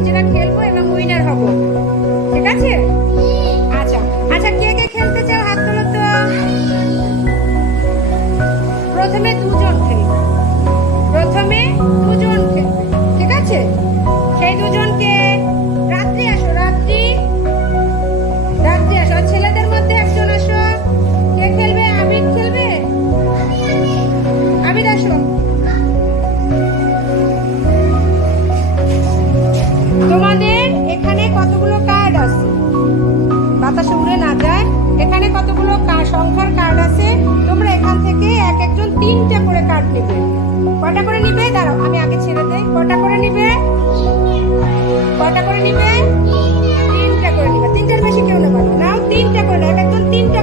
নিজেরা খেলবো এবং উইনার হব, ঠিক আছে? আচ্ছা আচ্ছা, কে কে খেলতে চাও হাত তোলো তো। প্রথমে দুজন খেলবে, প্রথমে দুজন খেলবে, ঠিক আছে? সেই দুজনকে রাত্রি আসো, রাত্রি রাত্রি আসো। আর ছেলেদের মধ্যে একজন আসো। কে খেলবে? আবিদ খেলবে। আবিদ আসো। তোমাদের এখানে কতগুলো কার্ড আছে? বাতাসে উড়ে না যায়। এখানে কতগুলো সংখ্যার কার্ড আছে? তোমরা এখান থেকে এক একজন 3টে করে কার্ড নেবে। কয়টা করে নিবে? দাঁড়াও, আমি আগে ছেড়ে দেই। কয়টা করে নিবে? কয়টা করে নিবে? 3টে করে নিবে। 3টের বেশি কেউ নেবে না। নাও 3টে করে নাও, এক একজন 3টে